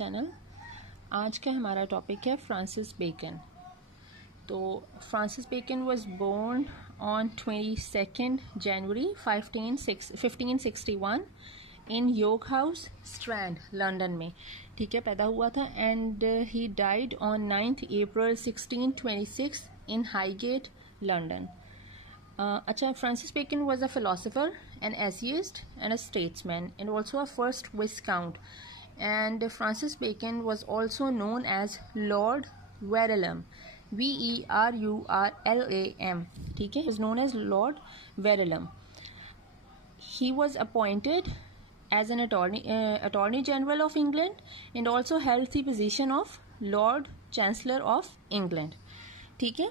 Channel. आज का हमारा टॉपिक है फ्रांसिस बेकन। तो Francis Bacon was born on 22 January 1561 in York House Strand, London में। ठीक है, पैदा हुआ था। And he died on 9 April 1626 in Highgate, London. अच्छा, Francis Bacon was a philosopher, an essayist, and a statesman, and also a first Viscount. And Francis Bacon was also known as Lord Verulam, Verulam. ठीक है, is known as Lord Verulam. He was appointed as an Attorney General of England, and also held the position of Lord Chancellor of England. ठीक है,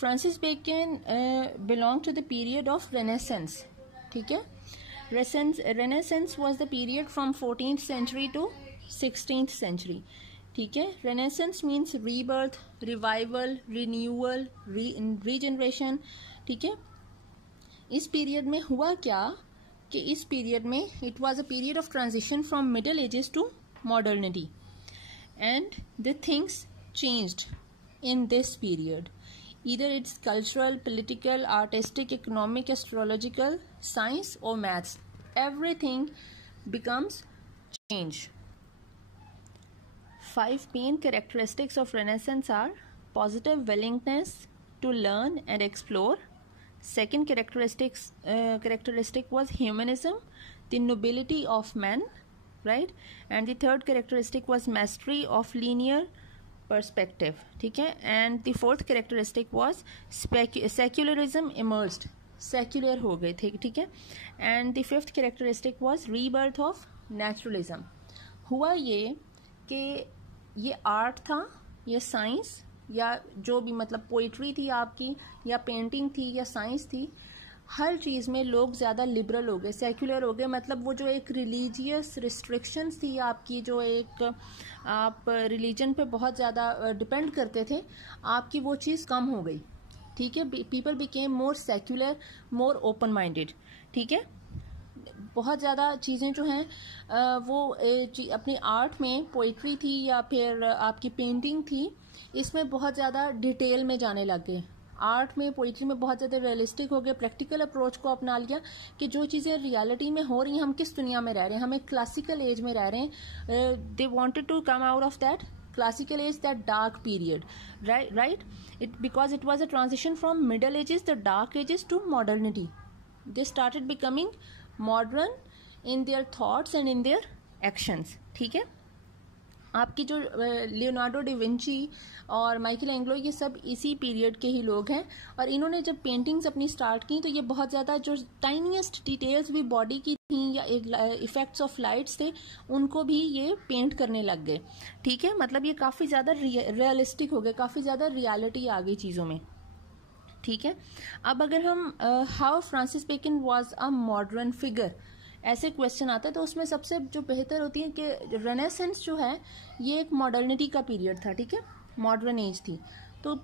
Francis Bacon belonged to the period of Renaissance. ठीक है, Renaissance was the period from 14th century to 16th century. ठीक है, Renaissance means rebirth, revival, renewal, regeneration. ठीक है, इस period में हुआ क्या कि इस पीरियड में it was a period of transition from Middle Ages to modernity, and the things changed in this period. Either it's cultural, political, artistic, economic, astrological, science or maths. Everything becomes change. 5 main characteristics of Renaissance are positive willingness to learn and explore. Second characteristic was humanism, the nobility of man, right? And the third characteristic was mastery of linear perspective. ठीक है, and the fourth characteristic was secularism emerged, secular हो गए थे. ठीक है, and the fifth characteristic was rebirth of naturalism. हुआ ये कि ये आर्ट था, ये साइंस, या जो भी मतलब पोइट्री थी आपकी, या पेंटिंग थी, या साइंस थी, हर चीज़ में लोग ज़्यादा लिबरल हो गए, सेक्युलर हो गए. मतलब वो जो एक रिलीजियस रिस्ट्रिक्शंस थी आपकी, जो एक आप रिलीजन पे बहुत ज़्यादा डिपेंड करते थे, आपकी वो चीज़ कम हो गई. ठीक है, people became more secular, more open minded. ठीक है, बहुत ज़्यादा चीज़ें जो हैं वो अपनी आर्ट में, पोइट्री थी या फिर आपकी पेंटिंग थी, इसमें बहुत ज़्यादा डिटेल में जाने लग गए. आर्ट में, पोइट्री में बहुत ज़्यादा रियलिस्टिक हो गए, प्रैक्टिकल अप्रोच को अपना लिया कि जो चीज़ें रियलिटी में हो रही हैं, हम किस दुनिया में रह रहे हैं, हम एक क्लासिकल एज में रह रहे हैं. They wanted to come out of that classical age, that dark period, right? Because it was a transition from middle ages, the dark ages, to modernity. They started becoming modern in their thoughts and in their actions. ठीक है, आपकी जो Leonardo da Vinci और Michael Anglo, ये सब इसी period के ही लोग हैं. और इन्होंने जब पेंटिंग्स अपनी स्टार्ट की तो ये बहुत ज़्यादा जो टाइनीएस्ट डिटेल्स भी बॉडी की थी या इफेक्ट्स ऑफ लाइट्स थे, उनको भी ये पेंट करने लग गए. ठीक है, मतलब ये काफ़ी ज़्यादा रियलिस्टिक हो गए, काफ़ी ज़्यादा रियलिटी आ गई चीज़ों में. ठीक है, अब अगर हम how Francis Bacon was a modern figure, ऐसे क्वेश्चन आता है, तो उसमें सबसे जो बेहतर होती है कि रेनेसेंस जो है ये एक मॉडर्निटी का पीरियड था. ठीक है, मॉडर्न एज थी, तो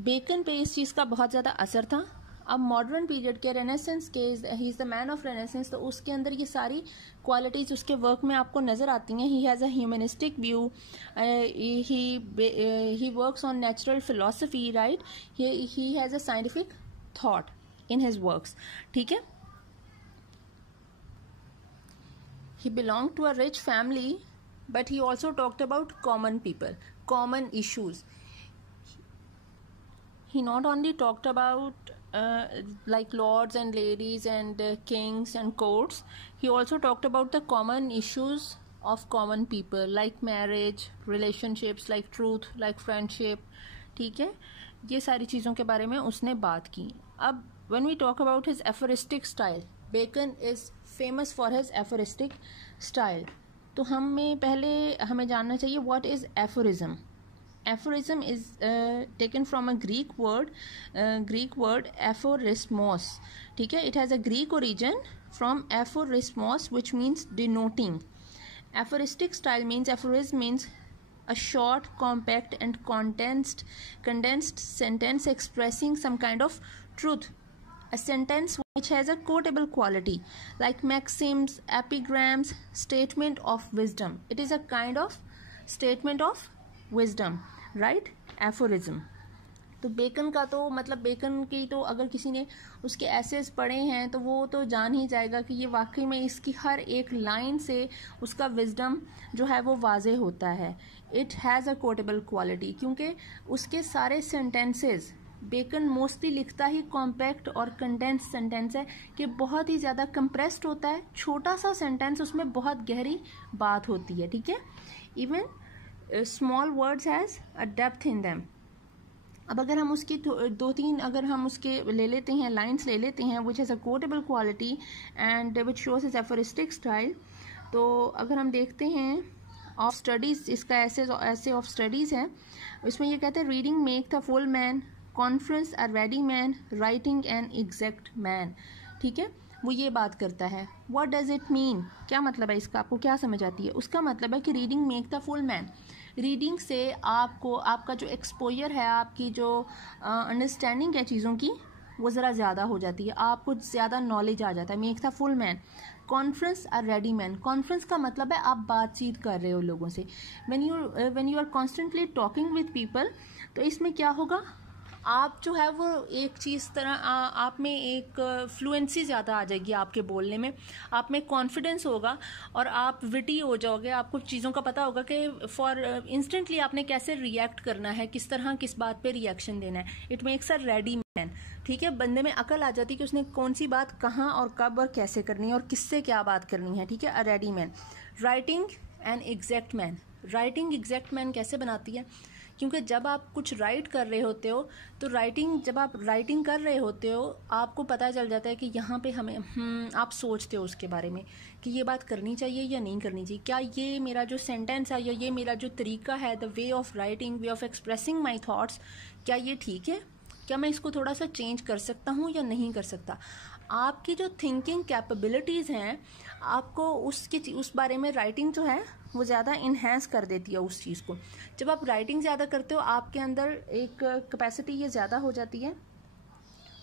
बेकन पे इस चीज़ का बहुत ज़्यादा असर था. अब मॉडर्न पीरियड के, रेनेसेंस के, he is the man of renaissance, तो उसके अंदर ये सारी क्वालिटीज़ उसके वर्क में आपको नज़र आती हैं. He has a humanistic view, he works on natural philosophy, right? He has a scientific thought in his works. ठीक है, he belonged to a rich family, but he also talked about common people, common issues. He not only talked about like lords and ladies and kings and courts, he also talked about the common issues of common people, like marriage, relationships, like truth, like friendship. ठीक है, ये सारी चीज़ों के बारे में उसने बात की. अब when we talk about his aphoristic style, Bacon is famous for his aphoristic style. तो हमें जानना चाहिए what is aphorism. Aphorism is taken from a Greek word aphorismos. ठीक है, it has a Greek origin from aphorismos, which means denoting. Aphoristic style means, aphorism means a short, compact and condensed sentence expressing some kind of truth. A sentence which has a quotable quality, like maxims, epigrams, statement of wisdom. It is a kind of statement of wisdom, right, aphorism. तो bacon का तो मतलब bacon की तो अगर किसी ने उसके एसेस पढ़े हैं तो वो तो जान ही जाएगा कि ये वाकई में इसकी हर एक लाइन से उसका विजडम जो है वो वाजे होता है। It has a quotable quality, क्योंकि उसके सारे सेंटेंसेस, बेकन मोस्टली लिखता ही कॉम्पैक्ट और कंडेंस सेंटेंस है कि बहुत ही ज़्यादा कंप्रेस्ड होता है, छोटा सा सेंटेंस, उसमें बहुत गहरी बात होती है, ठीक है। Even small words has a depth in them. अब अगर हम उसकी दो तीन अगर हम उसके ले लेते हैं, लाइंस ले लेते हैं, which has a quotable quality and which shows his aphoristic style. तो अगर हम देखते हैं ऑफ स्टडीज़, इसका ऐसे ऑफ स्टडीज़ है, इसमें ये कहते हैं reading make the full man, conference a ready man, writing an exact man, ठीक है। वो ये बात करता है। व्हाट डज इट मीन, क्या मतलब है इसका, आपको क्या समझ आती है? उसका मतलब है कि reading make the full man, reading से आपको आपका जो एक्सपोजर है, आपकी जो अंडरस्टैंडिंग है चीज़ों की, वो ज़रा ज़्यादा हो जाती है, आपको ज़्यादा नॉलेज आ जाता है। Make the full man. Conference a ready man, conference का मतलब है आप बातचीत कर रहे हो लोगों से। When you are constantly talking with people, तो इसमें क्या होगा, आप जो है वो एक चीज़ तरह आप में एक फ्लुएंसी ज़्यादा आ जाएगी आपके बोलने में, आप में कॉन्फिडेंस होगा और आप विटी हो जाओगे, आपको चीज़ों का पता होगा कि फॉर इंस्टेंटली आपने कैसे रिएक्ट करना है, किस तरह किस बात पे रिएक्शन देना है। It makes a ready man, ठीक है। बंदे में अकल आ जाती है कि उसने कौन सी बात कहाँ और कब और कैसे करनी है और किससे क्या बात करनी है, ठीक है। A ready man. Writing an exact man, writing exact man कैसे बनाती है, क्योंकि जब आप कुछ राइट कर रहे होते हो तो जब आप राइटिंग कर रहे होते हो आपको पता चल जाता है कि यहाँ पे हमें आप सोचते हो उसके बारे में कि ये बात करनी चाहिए या नहीं करनी चाहिए, क्या ये मेरा जो सेंटेंस है या ये मेरा जो तरीका है, the way of writing, way of expressing my thoughts, क्या ये ठीक है, क्या मैं इसको थोड़ा सा चेंज कर सकता हूँ या नहीं कर सकता। आपकी जो थिंकिंग कैपेबिलिटीज़ हैं, आपको उस बारे में राइटिंग जो है वो ज़्यादा इन्हेंस कर देती है उस चीज़ को। जब आप राइटिंग ज़्यादा करते हो आपके अंदर एक कैपेसिटी ये ज़्यादा हो जाती है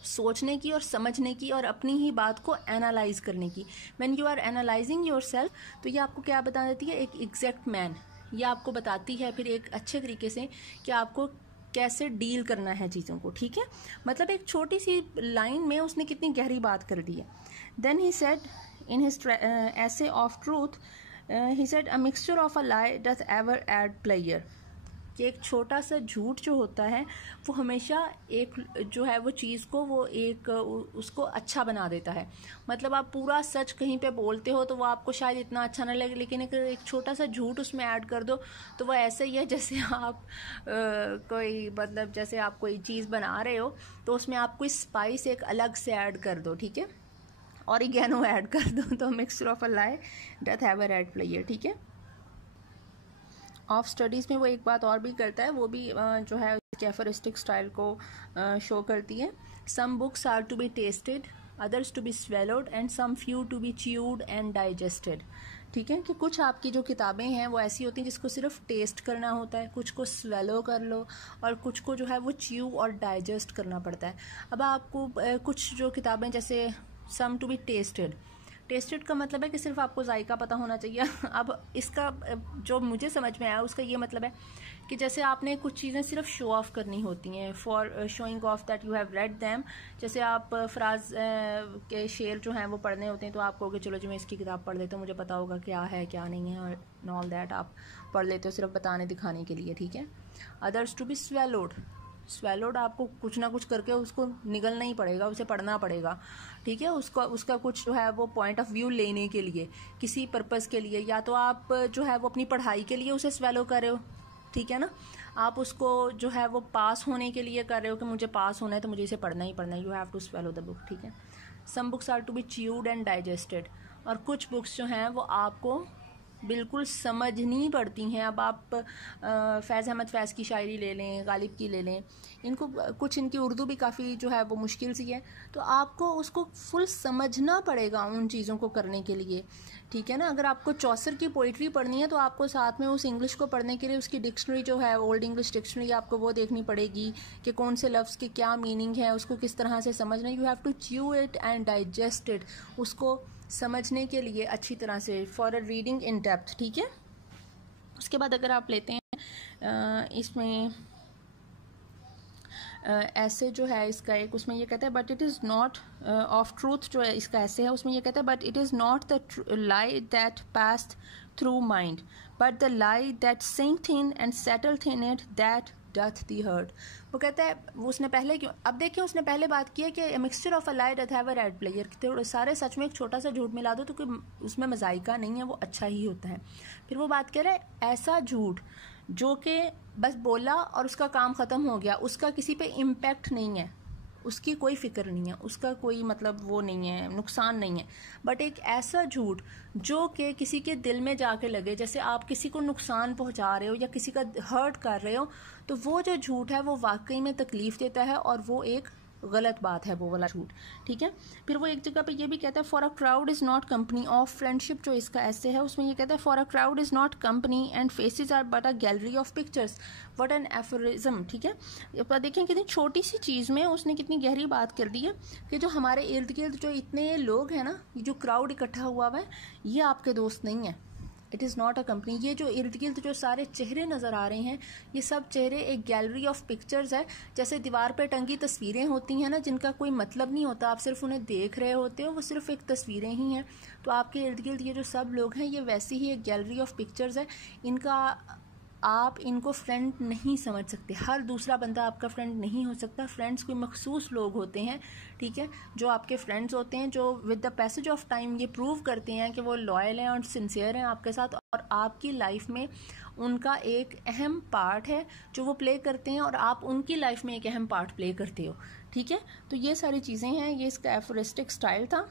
सोचने की और समझने की और अपनी ही बात को एनालाइज करने की। When you are analysing yourself, तो ये आपको क्या बता देती है, एक एग्जैक्ट मैन। ये आपको बताती है फिर एक अच्छे तरीके से कि आपको कैसे डील करना है चीज़ों को, ठीक है। मतलब एक छोटी सी लाइन में उसने कितनी गहरी बात कर दी है। Then he said in his essay of truth, he said a mixture of a lie does ever add pleasure, कि एक छोटा सा झूठ जो होता है वो हमेशा एक जो है वो चीज़ को वो एक उसको अच्छा बना देता है। मतलब आप पूरा सच कहीं पे बोलते हो तो वो आपको शायद इतना अच्छा ना लगे, लेकिन अगर एक छोटा सा झूठ उसमें ऐड कर दो तो वो ऐसा ही है जैसे आप कोई मतलब जैसे आप कोई चीज़ बना रहे हो तो उसमें आप कोई स्पाइस एक अलग से ऐड कर दो, ठीक है, ऑरिगेनो ऐड कर दो, तो mixture of a lie doth have a red player, ठीक है। ऑफ स्टडीज़ में वो एक बात और भी करता है, वो भी जो है एफोरिस्टिक स्टाइल को शो करती है। Some books are to be tasted, others to be swallowed and some few to be chewed and digested, ठीक है। कि कुछ आपकी जो किताबें हैं वो ऐसी होती हैं जिसको सिर्फ टेस्ट करना होता है, कुछ को स्वेलो कर लो और कुछ को जो है वो च्यू और डाइजेस्ट करना पड़ता है। अब आपको कुछ जो किताबें जैसे सम टू बी टेस्टेड, टेस्टेड का मतलब है कि सिर्फ आपको जायका पता होना चाहिए। अब इसका जो मुझे समझ में आया उसका ये मतलब है कि जैसे आपने कुछ चीज़ें सिर्फ शो ऑफ करनी होती हैं, for showing off that you have read them. जैसे आप फ्राज के शेर जो हैं वो पढ़ने होते हैं तो आप कहोगे चलो जी मैं इसकी किताब पढ़ लेता हूँ, मुझे पता होगा क्या है क्या नहीं है और ऑल दैट आप पढ़ लेते हो सिर्फ बताने दिखाने के लिए, ठीक है। Others to be swallowed, swallowed आपको कुछ ना कुछ करके उसको निगलना ही पड़ेगा, उसे पढ़ना पड़ेगा, ठीक है। उसका कुछ जो है वो पॉइंट ऑफ व्यू लेने के लिए, किसी पर्पस के लिए, या तो आप जो है वो अपनी पढ़ाई के लिए उसे स्वेलो कर रहे हो, ठीक है ना, आप उसको जो है वो पास होने के लिए कर रहे हो कि मुझे पास होना है तो मुझे इसे पढ़ना ही पढ़ना है, you have to swallow the book, ठीक है। Some books are to be chewed and digested, और कुछ बुक्स जो हैं वो आपको बिल्कुल समझनी पड़ती हैं। अब आप फैज़ अहमद फैज़ की शायरी ले लें, गालिब की ले लें, इनको कुछ इनकी उर्दू भी काफ़ी जो है वो मुश्किल सी है, तो आपको उसको फुल समझना पड़ेगा उन चीज़ों को करने के लिए, ठीक है ना। अगर आपको चौसर की पोइट्री पढ़नी है तो आपको साथ में उस इंग्लिश को पढ़ने के लिए उसकी डिक्शनरी जो है ओल्ड इंग्लिश डिक्शनरी आपको वो देखनी पड़ेगी कि कौन से लफ्ज़ के क्या मीनिंग है, उसको किस तरह से समझना है। You have to chew it and digest it, उसको समझने के लिए अच्छी तरह से, for a reading in depth, ठीक है। उसके बाद अगर आप लेते हैं इसमें ऐसे जो है इसका एक, उसमें ये कहता है but it is not of truth, जो है इसका ऐसे है उसमें ये कहता है but it is not the lie that passed through mind but the lie that sinked in and settled in it that doth the hurt. वो कहता है उसने पहले क्यों, अब देखिए उसने पहले बात की है कि mixture of a lie doth have a red player, तो सारे सच में एक छोटा सा झूठ मिला दो तो कोई उसमें मजाइका नहीं है, वो अच्छा ही होता है। फिर वो बात कह रहा है ऐसा झूठ जो कि बस बोला और उसका काम ख़त्म हो गया, उसका किसी पे इम्पैक्ट नहीं है, उसकी कोई फिक्र नहीं है, उसका कोई मतलब वो नहीं है, नुकसान नहीं है। बट एक ऐसा झूठ जो कि किसी के दिल में जाके लगे, जैसे आप किसी को नुकसान पहुंचा रहे हो या किसी का हर्ट कर रहे हो, तो वो जो झूठ है वो वाकई में तकलीफ देता है और वो एक गलत बात है वो वाला झूठ, ठीक है। फिर वो एक जगह पे ये भी कहता है for a crowd is not company of friendship, जो इसका ऐसे है उसमें ये कहता है for a crowd is not company and faces are but a gallery of pictures, what an aphorism, ठीक है। अब देखें कितनी छोटी सी चीज़ में उसने कितनी गहरी बात कर दी है कि जो हमारे इर्द गिर्द जो इतने लोग हैं ना, जो क्राउड इकट्ठा हुआ हुआ है, ये आपके दोस्त नहीं है, it is not a company. ये जो इर्द गिर्द जो सारे चेहरे नज़र आ रहे हैं, ये सब चेहरे एक गैलरी ऑफ पिक्चर्स है। जैसे दीवार पे टंगी तस्वीरें होती हैं ना, जिनका कोई मतलब नहीं होता, आप सिर्फ उन्हें देख रहे होते हो, वो सिर्फ एक तस्वीरें ही हैं। तो आपके इर्द गिर्द ये जो सब लोग हैं, ये वैसी ही एक गैलरी ऑफ पिक्चर्स है। इनका आप इनको फ्रेंड नहीं समझ सकते, हर दूसरा बंदा आपका फ्रेंड नहीं हो सकता। फ्रेंड्स कोई मखसूस लोग होते हैं, ठीक है, जो आपके फ्रेंड्स होते हैं, जो with the passage of time ये प्रूव करते हैं कि वो लॉयल हैं और सिंसियर हैं आपके साथ, और आपकी लाइफ में उनका एक अहम पार्ट है जो वो प्ले करते हैं और आप उनकी लाइफ में एक अहम पार्ट प्ले करते हो, ठीक है। तो ये सारी चीज़ें हैं, ये इसका एफोरिस्टिक स्टाइल था।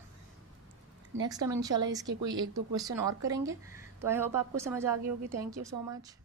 नेक्स्ट हम इंशाल्लाह इसके कोई एक दो क्वेश्चन और करेंगे। तो आई होप आपको समझ आ गई होगी। Thank you so much.